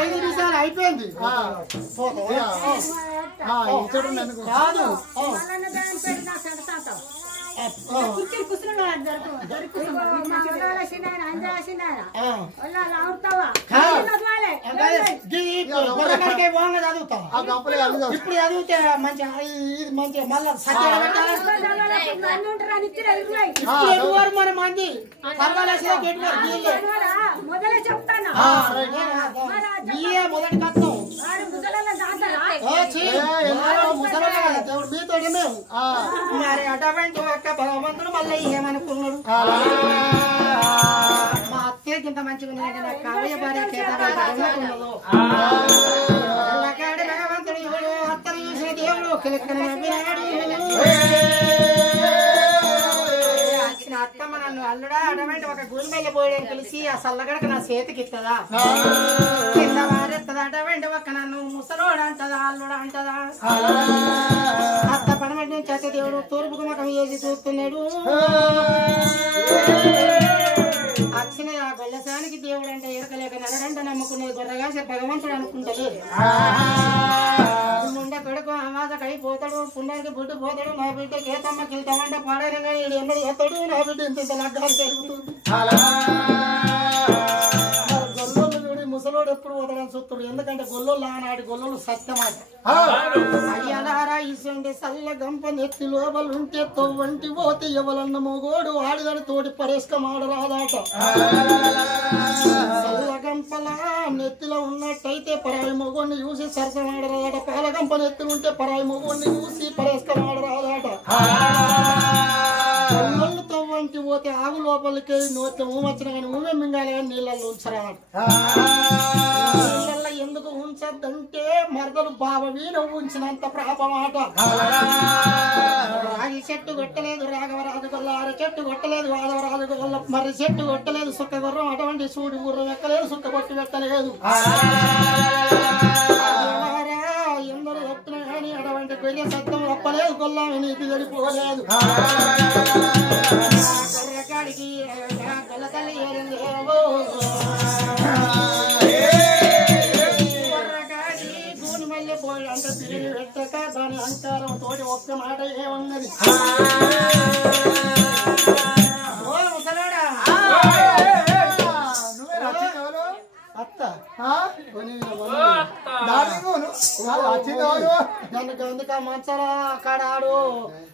5 నిమిషాలు అయిపోయింది కాదు ఇప్పుడు చదివితే మంచిగా మంచిగా మళ్ళా ఎటువారు మన మంది మొదటి కష్టం దేవుడు మీతోనే మేము మరి అటువంటి ఒక్క భగవంతుడు మళ్ళీ ఏమనుకున్నాడు మా అత్తయ్యకి ఇంత మంచిగా ఉన్నది నాకు కావ్య భార్య చేతన్నదో భగవంతుడు అత్తను చూసిన దేవుడు కిలక్కన వచ్చిన అత్తమ్మ నన్ను అల్లుడా అటువంటి ఒక గురిమెల్లి పోయడం కలిసి ఆ సల్లగడక నా చేతికి ఇస్తుందా కింద వారెత్తదా అటువంటి ఒక్క నన్ను ముసలోడు అంటదా అల్లుడా అంటదా అత్త పడమటి నుంచి అత్త దేవుడు తూర్పుకు ముఖం చేసి చూస్తున్నాడు వచ్చిన ఆ గొల్లసానికి దేవుడు అంటే ఎరకలేక నరగంట నమ్ముకున్నది గొర్రెగా భగవంతుడు అనుకుంటది ముండ కొడుకు అమాసకి అయిపోతాడు పుణ్యానికి బుడ్డి పోతాడు నా బిడ్డ కేతమ్మ కిల్తామంటే పాడైన ఎన్నడు చేస్తాడు నా బిడ్డ ఇంత లగ్గాలు జరుగుతుంది గొల్లోళ్ళు చూడి ముసలోడు ఎప్పుడు పోతాడని చూస్తాడు ఎందుకంటే గొల్లోళ్ళు ఆనాటి గొల్లోళ్ళు సత్యమాట అయ్యలారా ఇసండి సల్ల గంప నెత్తి లోపలుంటే తొవ్వంటి పోతే ఎవలన్న మొగోడు ఆడిదని తోటి పరేసుకమాడరాదాట సల్ల గంపలా నెత్తిలో ఉన్నట్టయితే పరాయి మొగోడిని చూసి సరసమాడరాదాట పాల గంప నెత్తిలో ఉంటే పరాయి మొగోడిని చూసి పరేసుకమాడరాదాట గొల్లోళ్ళు తొవ్వంటి పోతే ఆగు లోపలికి నోట్లో ఊమొచ్చిన కానీ ఊమే మింగాలి కానీ నీళ్ళల్లో ఉంచరాడు నీళ్ళల్లో ఎందుకు ఉంచద్దంటే మరదలు బావ వీణ ఉంచినంత ప్రాపమాట రాగి చెట్టు కొట్టలేదు రాఘవరాజు గొల్ల ఆరు చెట్టు కొట్టలేదు వాదవరాజు గొల్ల మరి చెట్టు కొట్టలేదు సుక్క గుర్రం అటువంటి సూడి గుర్రం ఎక్కలేదు సుక్క కొట్టి పెట్టలేదు ఎందరూ ఎత్తున కానీ అటువంటి గొయ్య సత్యం ఒప్పలేదు గొల్లామి నీతి వెళ్ళిపోలేదు గొర్రకాడికి గొల్ల తల్లి ఏరింది అంటే పిల్లి పెట్టక దాని అహంకారం తోటి ఒక్క మాట ఏమన్నది అత్త దానికి అందుక మంచాల కాడాడు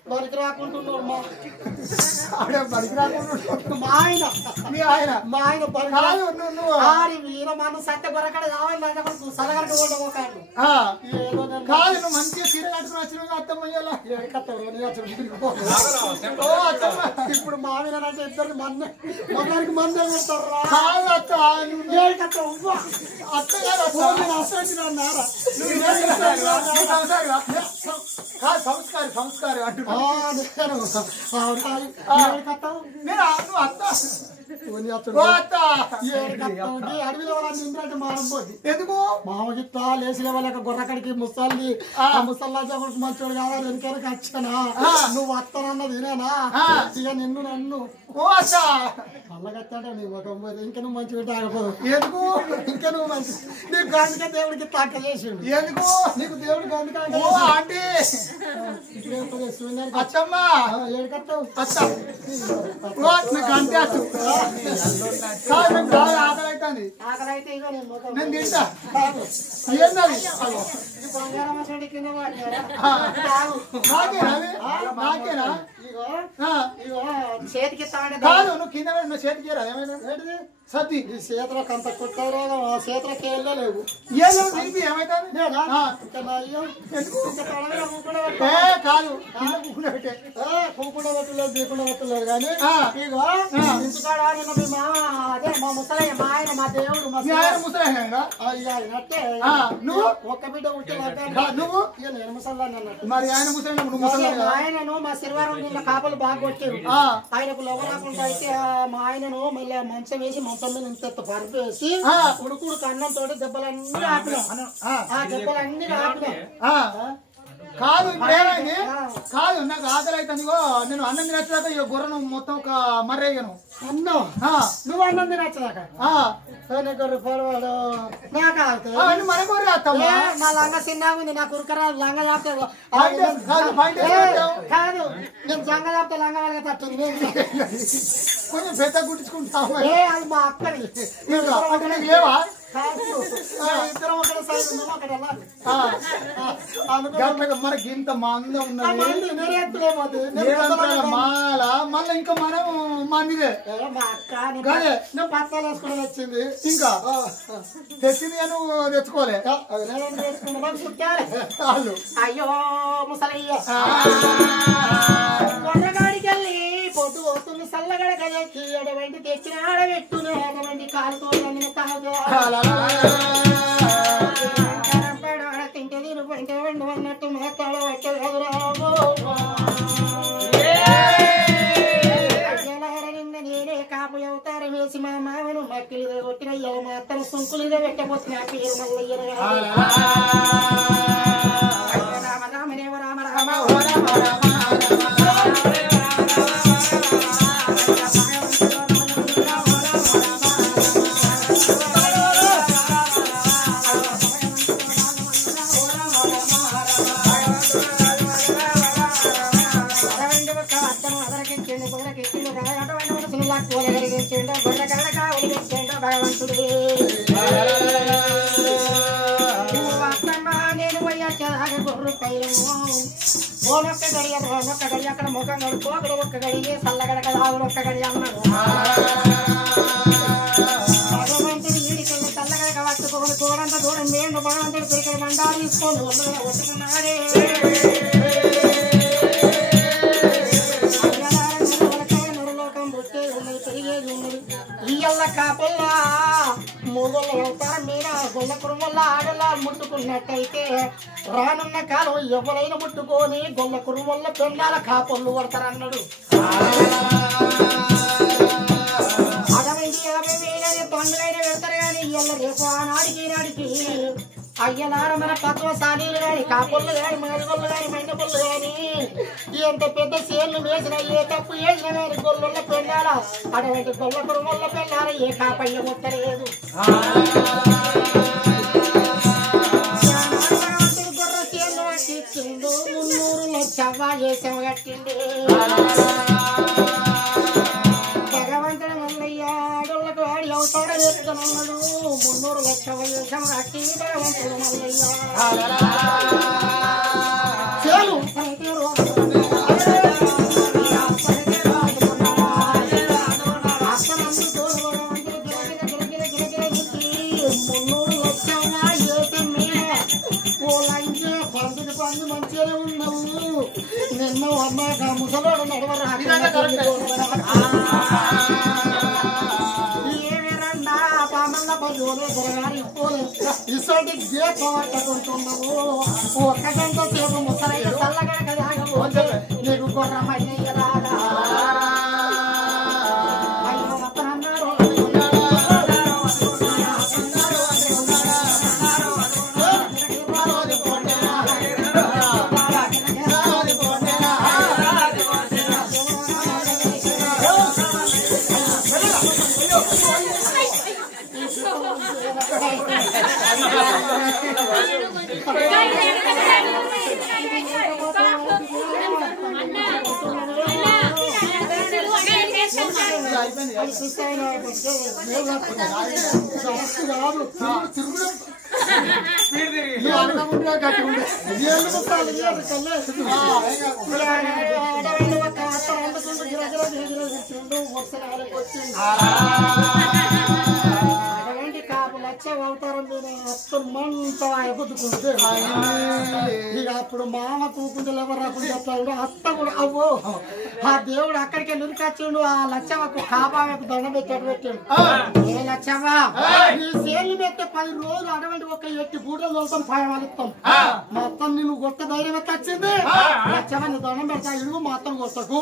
బరికి రాకుంటున్నాడు మా ఆయన ఆడి వీర మన సత్య బొరకడ కావాలి సలగడ ఒకడు కాదు మంచిగా చీర కట్టుకుని వచ్చిన అత్తమ్మయ్యాలా ఇప్పుడు మావిన అంటే ఇద్దరు మొదలకి మందే పెడతారు సంస్కారి సంస్కారి అంటున్నాను ఎందుకు మామగిట్లా లేచిన వాళ్ళకి గొర్రకడికి ముసల్ది ముసల్లా చెప్పడానికి మంచోడు కాదా వెనకరికి వచ్చానా నువ్వు వస్తానన్నది నేనా ఇక నిన్ను నన్ను అల్లగచ్చాడ నీ ముఖం పోయి ఇంకా నువ్వు మంచిగా తాగపోదు ఎందుకు ఇంకా నువ్వు మంచి నీకు గందుకే దేవుడికి తాక చేసిండు ఎందుకు నీకు దేవుడికి అందుకే అంటే అచ్చమ్మా ఏడుకత్తావు గంటే ఆకలి అవుతుంది ఆకలైతే ఇక నేను ముఖం నేను తింటా బంగారం అసలు కింద నాకేనా ఇగో చేతికి తాడే కాదు నువ్వు కింద నువ్వు చేతికి ఏమైనా సతీ ఈ చేతులకు అంత కుట్టారు ఆ చేతులకి వెళ్ళలేవు ఏమైతుంది కాదు కూకుండా పెట్టలేదు దీకుండా పెట్టలేదు కానీ ఇగో ఇంటికాడ అదే మా ముసలయ్య మా ఆయన మా దేవుడు మా ముసలాయనంగా అయినట్టే నువ్వు ఒక్క బిడ్డ ఉంటే నువ్వు ఇక నేను ముసలాన్ని అన్నట్టు మరి ఆయన ముసలి ఆయనను మా శనివారం నిన్న కాపలు బాగా కొట్టారు ఆయనకు లవరాకుండా అయితే మా ఆయనను మళ్ళీ మంచం వేసి మంచం మీద ఇంత పరిపేసి ఉడుకుడు కన్నంతో దెబ్బలన్నీ ఆపిన ఆ దెబ్బలన్నీ ఆపిన కాదు ఇప్పుడేమైంది కాదు నాకు ఆకలి అయితే నేను అన్నం తినచ్చాక ఈ గొర్రెను మొత్తం ఒక మర్రేయను అన్నం నువ్వు అన్నం తినచ్చాక మన గొర్రె వస్తావా నా లంగ చిన్నగా ఉంది నా కురకరా లంగ చాపితే కాదు నేను జంగ చాపితే లంగ వాళ్ళకి తట్టుంది కొంచెం పెద్ద గుట్టించుకుంటావు అది మా అక్కడి లేవా ఇద్దరం ఒకటి సైడ్ ఉన్నాము అక్కడ మనకి ఇంత మంది ఉన్నది ఉన్నది మాల మళ్ళీ ఇంకా మనం మందిదే మా అక్క నువ్వు బత్తాలు వేసుకుని వచ్చింది ఇంకా తెచ్చింది నువ్వు తెచ్చుకోలే అయ్యో ముసలయ్య కొండగాడికి వెళ్ళి పొద్దు వస్తుంది సల్లగడ కదకి అటువంటి తెచ్చిన ఆడబెట్టునే అటువంటి కాలుతో తింటే తిను పంటే వండు అన్నట్టు మాట్లాడ నిన్న నేనే కాపు అవతారం వేసి మా మామను మక్కిలిగా కొట్టిన మాత్రం సుంకులుగా పెట్టబోతున్నా పేరు మల్లయ్య రామ రామదేవ రామ రామ ఓనొక్క గడి ఒక్క గడి అక్కడ ముఖం కడుపు అక్కడ ఒక్క గడి చల్లగడక ఆవుడు ఒక్క గడి అన్నాడు భగవంతుడు ఈడికెళ్ళి చల్లగడక పట్టుకోని కూడంత దూరం వేయండు భగవంతుడు పిరికల మండా తీసుకొని ఒళ్ళుగా కొట్టుకున్నాడే నరలోకం పుట్టే ఉన్నది పెరిగేది ఉన్నది ఇయ్యల్ల కాపల్లా మూగోళ్ళ అవతారం మీద గొల్ల కురుమల్ల ఆడల ముట్టుకున్నట్టయితే రానున్న కాలం ఎవరైనా ముట్టుకొని గొల్ల కురుమల్ల పెండాల కాపళ్ళు పడతారన్నాడు 60,000 పండుగైనా పెడతారు కానీ ఇవాళ రేపు ఆనాడికి ఈనాడికి అయ్యలార మన పత్వ సానీలు కానీ కాపళ్ళు కానీ మాదిగొళ్ళు కానీ మండపళ్ళు కానీ ఎంత పెద్ద సేన్లు వేసినా ఏ తప్పు వేసినా కానీ గొల్ల పెళ్ళాల అటువంటి గొల్ల కురుమల్ల పెళ్ళాల ఏ కాపయ్య ముట్టలేదు గొర్ర సేన్లు కట్టించిండు 300 లక్ష చేసాము కట్టిండు భగవంతుడు మల్లయ్య ఆడోళ్ళకు ఆడి అవసరం చెప్తున్నాడు 300 లక్ష వేషం కట్టి భగవంతుడు మల్లయ్య చేలు మంచిగానే ఉన్నావు నిన్న అమ్మాక ముసలోడు నడవరా ఏమిరండా పామల్ల పదివేలు దొరగారు ఇసోటి గేట్టుంటున్నావు ఒక్క గంట సేపు ముసలయ్య చల్లగా కదా నీకు గొర్రమయ్య రాదా కాపు లక్ష అవతారం అత్తమంతా ఎగుతుకుంటే ఇక అప్పుడు మామ కూకుంటే ఎవరు రాకుండా చెప్తాడు అత్త కూడా అవ్వో ఆ దేవుడు అక్కడికి నురికొచ్చిండు ఆ లచ్చమ్మకు కాపాకు దండం పెట్టాడు ఏ లచ్చమ్మా ఈ సేన్లు పెట్టే 10 రోజులు అటువంటి ఒక ఎట్టి పూటలు చూస్తాం పాయమాలిస్తాం మొత్తం నిన్ను గొట్ట ధైర్యం ఎత్త వచ్చింది లచ్చమ్మ నీ దండం పెడతా ఇడుగు మాత్రం కొట్టకు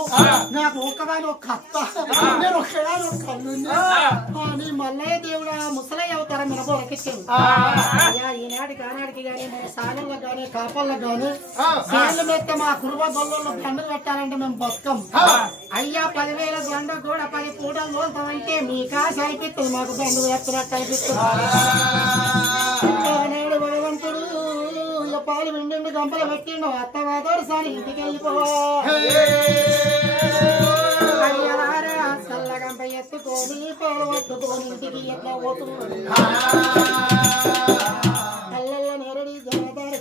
నాకు ఒక్కదాని ఒక అత్త నేను ఒక్కదాని ఒక కన్ను నీ మల్లయ్య దేవుడు ముసలయ్య అవతారం మీద బొరకిచ్చింది ఈనాడికి ఆనాడికి గానీ మన సాగర్లకు గానీ కాపాళ్ళకు గానీ సేన్లు పెడితే మా కురువ గొల్లలో దండలు పెట్టాలంటే మేము బతుకం అయ్యా 10,000 దండ కూడా 10 పూటలు తోలుతామంటే మీకు ఆశ అనిపిస్తుంది మాకు దండు వేస్తున్నట్టు అనిపిస్తుంది నాడు భగవంతుడు ఇక పాలు విండి గంపలు పెట్టిండు అత్తవాదోడు సారి ఇంటికి వెళ్ళిపోవా అయ్యారే చల్ల గంప ఎత్తుకొని పాలు పట్టుకొని ఇంటికి ఎట్లా పోతున్నాడు కళ్ళల్లో నెరడి జనదారి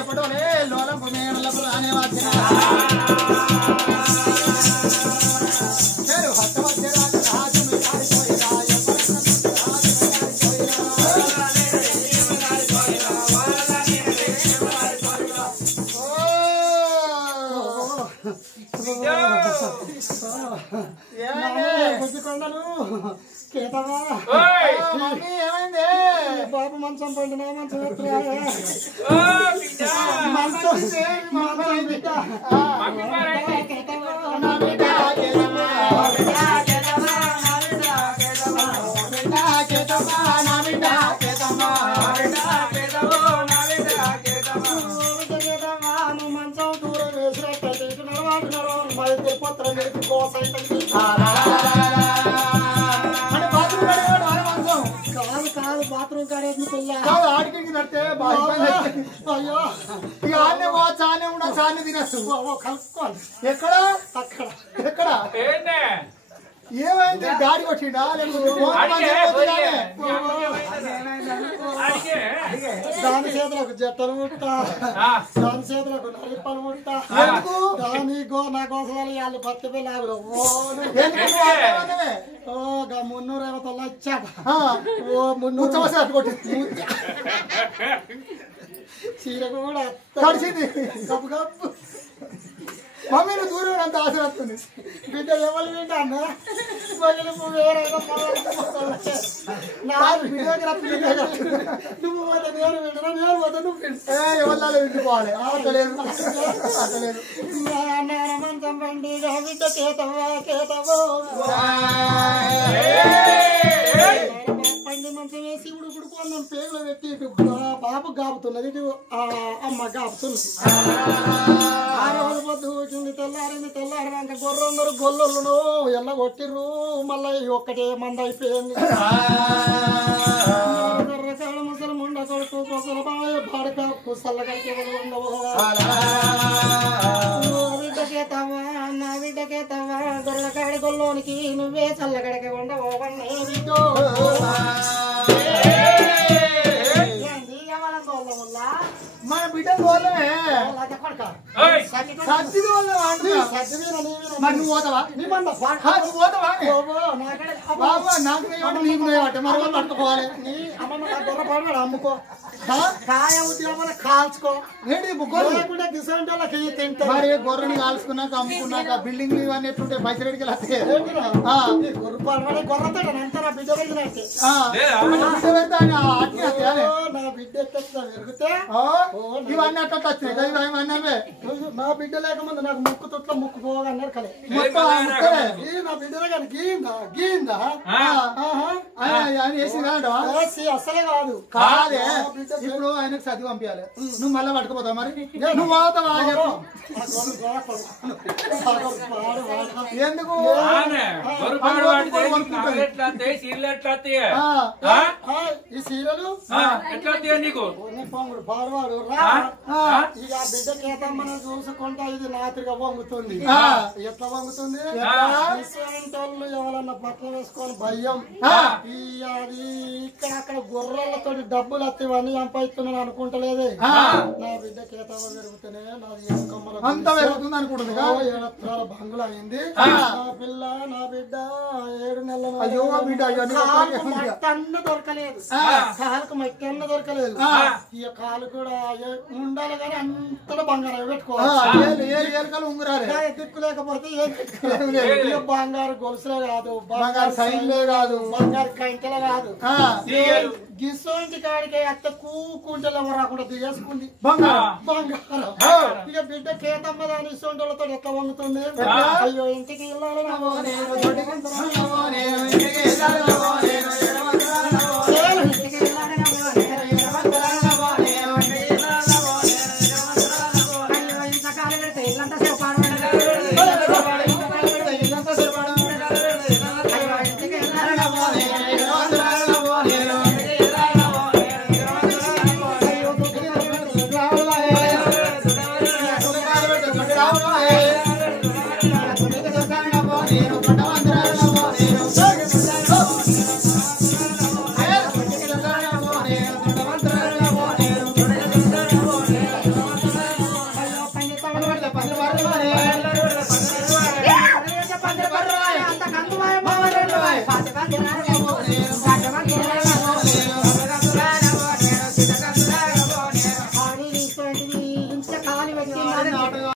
ఎప్పుడోనే లోలంపు మేడలకు రానే వచ్చిన హత్తవచ్చే రాజు బాత్రూమ్ కాడేది ఆడికి నడితే అయ్యో ఇక ఆనే చానే ఉన్నా చానే తినచ్చు కలుపుకోవాలి ఎక్కడ అక్కడ ఎక్కడ ఏమైంది గాడి వచ్చిందా దాని చేతులకు జట్టలు ముట్టా దాని చేతులకు నలిపలు ముట్టా నా గోసాలు వాళ్ళు పత్తి పిల్లలు మున్నూరు ఐవతల్లో ఇచ్చాక చీర కూడా తడిచింది గప్పు గప్పు మమ్మీని దూరం అంత ఆశ వస్తుంది బిడ్డ ఎవరు వింటాను వేరే నువ్వు పోతే నేను వింటా నేను పోతే నువ్వు ఎవరిలో వింటుకోవాలి ఆకలేదు ఆకలేదు మంచం బండి బిడ్డ కేతవా కేతవో పండి మంచం వేసి ఉడుకుడుకోని పేగులో పెట్టి బాబు గాపుతున్నది ఇటు అమ్మ గాపుతున్నది పొద్దు తెల్లారింది తెల్లారినాక గొర్రెందరు గొల్లొల్లును ఎల్ల కొట్టిర్రు మళ్ళీ ఒక్కటే మంద అయిపోయింది గొర్రెకాడ ముసలి ముండ కొడుకు కొసల బాడక కుసల్ల కలిసి బిడ్డకేతావా నా బిడ్డకేతావా గొర్రెకాడి గొల్లోనికి నువ్వే చల్లగడకి ఉండవోవన్నే బిడ్డో మన బిడ్డ గోళ్ళమే సత్తి మరి నువ్వు పోతావా నువ్వు పోతావా బాబా నాకు నీకు మరి వాళ్ళు పట్టుకోవాలి అమ్ముకో కాయ ఉద్యోగం కాల్చుకో మరి గొర్రెని కాల్చుకున్నాక అమ్ముకున్నాక బిల్డింగ్ ఇవన్నీ ఎట్లుంటాయి పైసలకి గొర్రె పడబడి గొర్రెతో అంతా బిడ్డ పెరిగినట్టే నా బిడ్డ పెరిగితే ఇవన్నీ అట్లా వచ్చినాయి ఇవన్నీ నా బిడ్డ లేకముందు నాకు ముక్కు తొట్ల ముక్కు పోగా అన్నారు కదా నా బిడ్డలే కానీ గీందా గీందా అసలే కాదు కాదే ఇప్పుడు ఆయనకు చదివి పంపించాలి నువ్వు మళ్ళీ పట్టుకుపోతావు మరి నువ్వు పోతావా ఎందుకు ఈ సీరియలు పొంగుడు పాడవాడు ఇక బిడ్డ కేతమ్మని చూసుకుంటా ఇది నాతిగా వంగుతుంది ఎట్లా వంగుతుంది వాళ్ళు ఎవరన్నా బట్టలు వేసుకొని భయం అది ఇక్కడ గొర్రెలతో డబ్బులు వస్తేవన్నీ సంపాదిస్తున్నాను అనుకుంటలేదే నా బిడ్డ కేతమ్మ పెరుగుతూనే నాది అంత పెరుగుతుంది అనుకుంటుంది బంగులు అయింది నా బిడ్డ 7 నెలల మట్టన్న దొరకలేదు కాలుకు మట్టి అన్న దొరకలేదు ఈ కాలు కూడా ఉండాలి కానీ అంతటా బంగారం పెట్టుకోవాలి ఉంగరాలే దిక్కు లేకపోతే బంగారు గొలుసులే కాదు బంగారు సైన్లే కాదు బంగారు కంచెలే కాదు గిసోంటి కాడికి అత్త కూకుంటలో రాకుండా తీసుకుంది బంగారం ఇక బిడ్డ కేతమ్మ దాని ఇసోంటలతో ఎట్లా వంగుతుంది అయ్యో ఇంటికి వెళ్ళాలి అంత కందువాయ